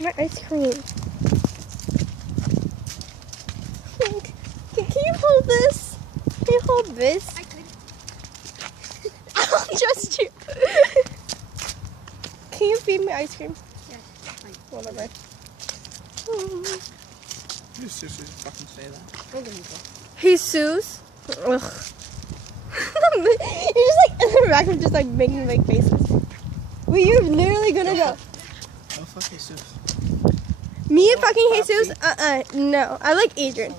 My ice cream. Can you hold this? Can you hold this? I could. I'll trust you. Can you feed me ice cream? Yeah. Whatever. You seriously just fucking say that. I'm gonna go. Jesus. Ugh. You're just like in the back of just like making big faces. Wait, you're literally gonna go. Oh, fuck Jesus. Me and fucking Jesus? No. I like Adrian.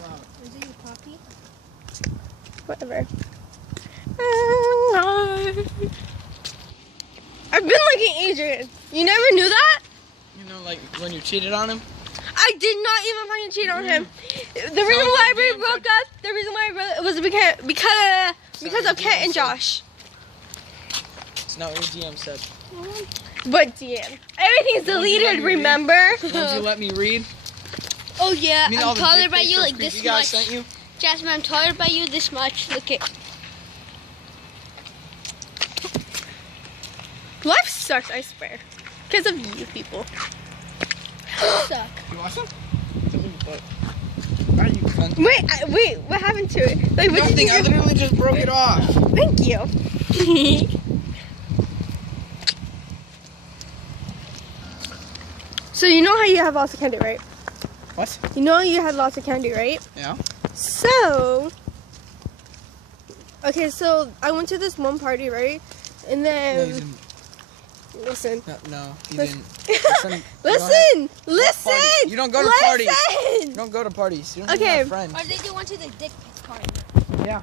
Is it your puppy? Whatever. I've been liking Adrian. You never knew that? You know, like when you cheated on him? I did not even fucking cheat on him. The reason why we broke up, the reason why it was because of Kent and Josh. It's not what your DM said. But DM. Everything's deleted, remember? Won't you let me read? Oh yeah, You mean I'm all the taller dick by pics you those like this creepy guys much. sent you? Jasmine, I'm taller by you this much. Look at. Life sucks, I swear. Because of you people. Suck. You want some? Are you cunt? Wait, what happened to it? Like, what did Nothing, you I literally just broke it off. Thank you. So you know how you have lots of candy, right? What? You know you had lots of candy, right? Yeah. So, okay, so I went to this one party, right? And No, you then, didn't. listen. No, you Listen. didn't. Listen! You don't go to parties. You don't go to parties. You don't even Okay. have friends. Or did you want to the dick pic party? Yeah.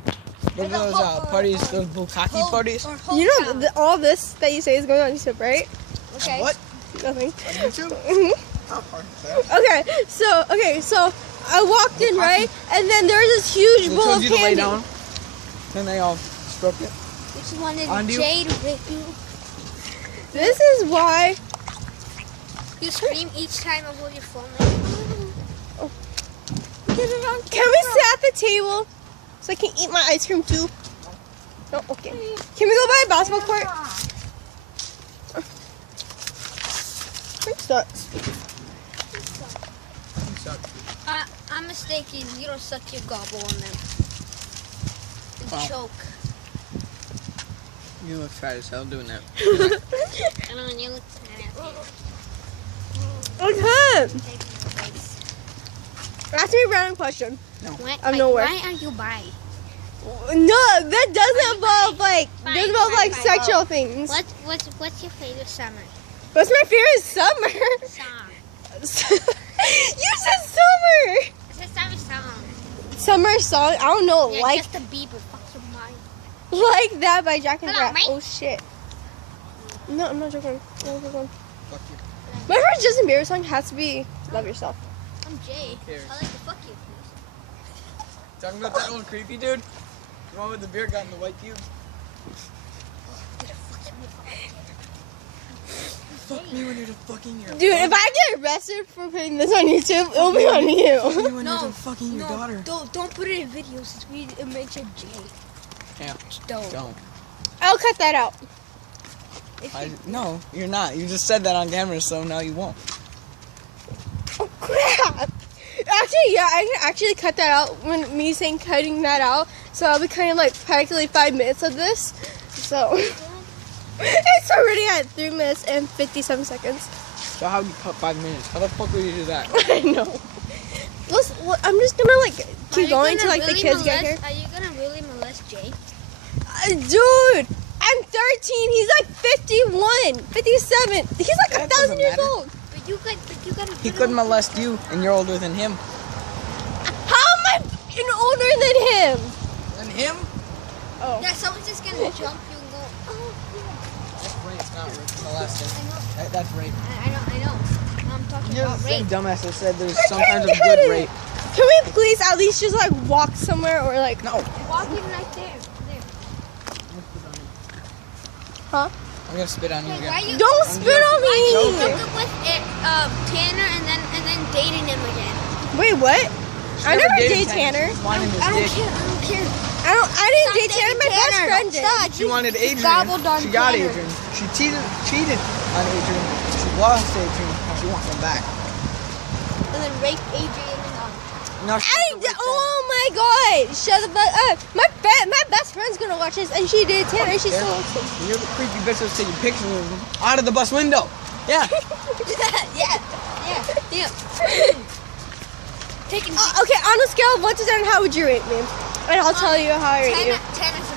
What are those parties, those bukkake parties? Or You know all this that you say is going on YouTube, right? Okay. What? Nothing. On YouTube? Mhm. How hard is that? Okay, so I walked in, right? And then there was this huge They bowl told of you to lay candy. down. Then they all stroked it. Which one is Undo. Jade with you? This is why. You scream each time I hold your phone. Can we sit at the table so I can eat my ice cream too? No, okay. Can we go by a basketball court? It sucks. I'm mistaken. You don't suck your gobble on them. And Wow. choke. You look fat as hell doing that. I know, and you look Okay. Ask me a random question. I'm nowhere. Why are you bi? No, that doesn't involve doesn't involve sexual things. What's your favorite summer What's my favorite summer? song? You said summer. It's a summer song. Summer song? I don't know. Yeah, Like Justin Bieber. Fuck your mind. that by Jack and Hello, Brett. mate. Oh shit. No, I'm not joking. I'm not joking. Fuck you. My favorite Justin Bieber song has to be "Love Yourself." I'm Jay. cares? I like to fuck you, please. Talking about that old creepy dude? The one with the beer gut and the white pubes? Fuck me when you're the fucking your Dude, if I get arrested for putting this on YouTube, it'll be on Fuck you. me when No, you're the fucking your daughter. Don't put it in videos. It makes it Jay. Yeah. Don't. Don't. I'll cut that out. No, you're not. You just said that on camera, so now you won't. Oh crap! Actually, yeah, I can actually cut that out when me saying cutting that out. So I'll be cutting like practically 5 minutes of this. So it's already at 3 minutes and 57 seconds. So how do you cut 5 minutes? How the fuck would you do that? I know. I'm just gonna keep going till the kids get here. Are you gonna really molest Jay? Dude, I'm 13. He's like 51, 57. He's like That 1,000 years doesn't matter. old. But you gotta. He couldn't molest you, and you're older than him. How am I fucking older than him? Than him? Oh. Yeah, someone's just gonna jump you and go. Oh, That's rape, not molesting. I know. That's rape. I know. I'm talking You're about the same rape. dumbass that said there's some I kinds of can't get good it. rape. Can we please at least just walk somewhere or No. Walking right there. Huh? I'm gonna spit on you Wait, again. why you? Don't spit on Why you me. broke up with Tanner and then dating him again? Wait, what? I never dated dated Tanner. She wanted his I don't dick. care. I don't care. I didn't Stop date Tanner. My dating best Tanner. friend did. Stop. She wanted Adrian. gobbled on She got Tanner. Adrian. She cheated on Adrian. She lost Adrian. Now she wants him back. and then rape Adrian and No, Oh my god! Shut the fuck up. My best friend's gonna watch this, and she did too, and she's so awesome. You're the creepy bitch that's taking pictures of him out of the bus window. Yeah. yeah. Taking Okay, on a scale of 1 to 10, how would you rate me? And I'll tell you how I rate 10, you. 10 is a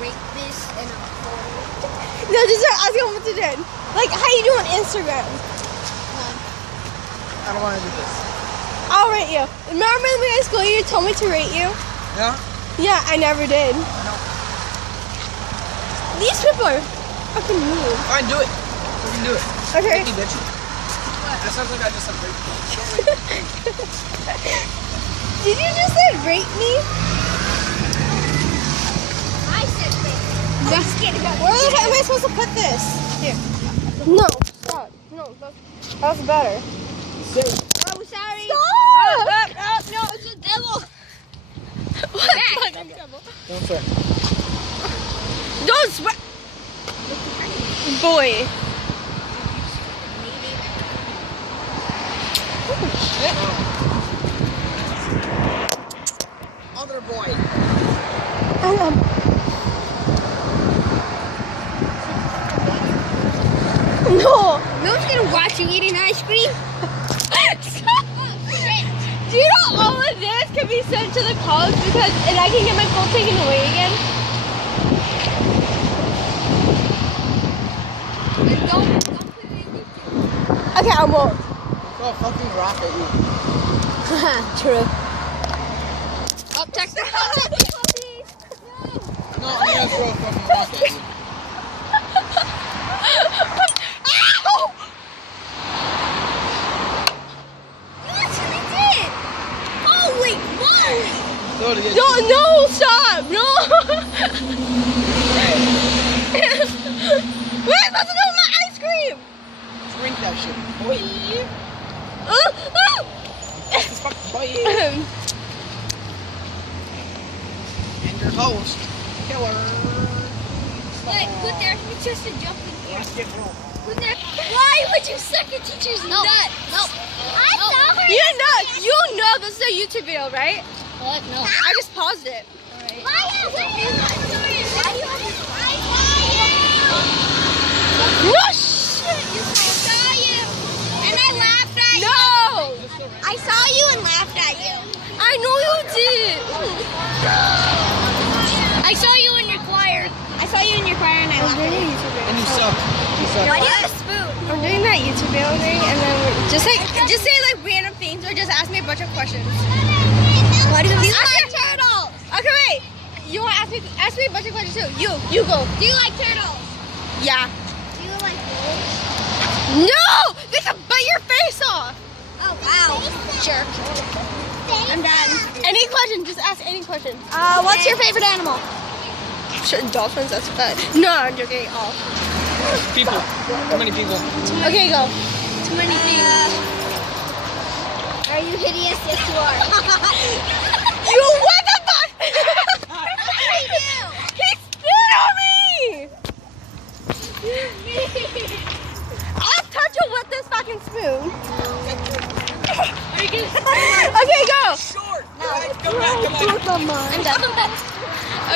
rapist and a whore. No, just asking 1 to 10. Like, how you do on Instagram? I don't want to do this. I'll rate you. Remember in high school you told me to rate you? Yeah? Yeah, I never did. No. These people are fucking mean. Fine, do it. We can do it. Okay. Hey, bitch. That sounds like I just said rape. Did you just say rate me? I said rape. That's getting better. Where the heck am I supposed to put this? Here. No, stop. No, that's better. Oh, sorry. Stop! No, it's a devil. What? Don't swear. Don't swear. Boy. Other boy. No. No one's gonna watch you eating ice cream. Do you know all of this can be sent to the college because, and I can get my phone taken away again? And don't put it in YouTube. Okay, I won't. Throw a fucking rock at you. True. Oh, text her. No, I'm gonna throw a fucking rock at you. Ow! You actually did. Holy moly. Throw it again. No, stop! No! What am I supposed to do with my ice cream? Drink that shit. Boy. This fucking boy. And your host, Killer. Like, put there. We just to jump in here. Let's get home. Put there. Why would you suck a teacher's nut? No. I saw her. You know this is a YouTube video, right? What? No. I just paused it. Alright. No shit! I saw you. And I laughed at you. No! I saw you and laughed at you. I know you did! I saw you in your choir. I saw you in your choir and I laughed at you. And you suck. You suck. Why do you have a spoon? I'm doing that YouTube video thing and then just say like random things or just ask me a bunch of questions. Why do you Ask like me- turtles? Okay, wait. You want to ask me a bunch of questions too. You go. Do you like turtles? Yeah. Do you like wolves? No! They can bite your face off! Oh, wow. Jerk. I'm done. Any question, just ask any question. What's your favorite animal? Sure, dolphins, that's bad. No, I'm joking. All. People. How many people? Okay, go. Too many things. Are you hideous? Yes, you are. You, what the fuck? I do. He spit on me! I'll touch it with this fucking spoon. Okay, go. Short. Alright, come back, come back. I'm done.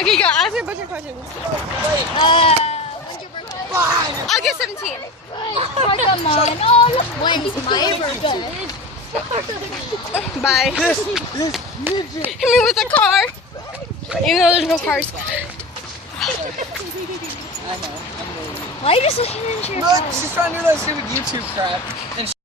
Okay, go. Ask me a bunch of questions. When's your birthday? I'll get 17. Come on. When's my birthday? Bye. This Hit midget. me with a car. Even though there's no cars. I know. Why are you just listening to your Look, she's trying to do that stupid YouTube crap. And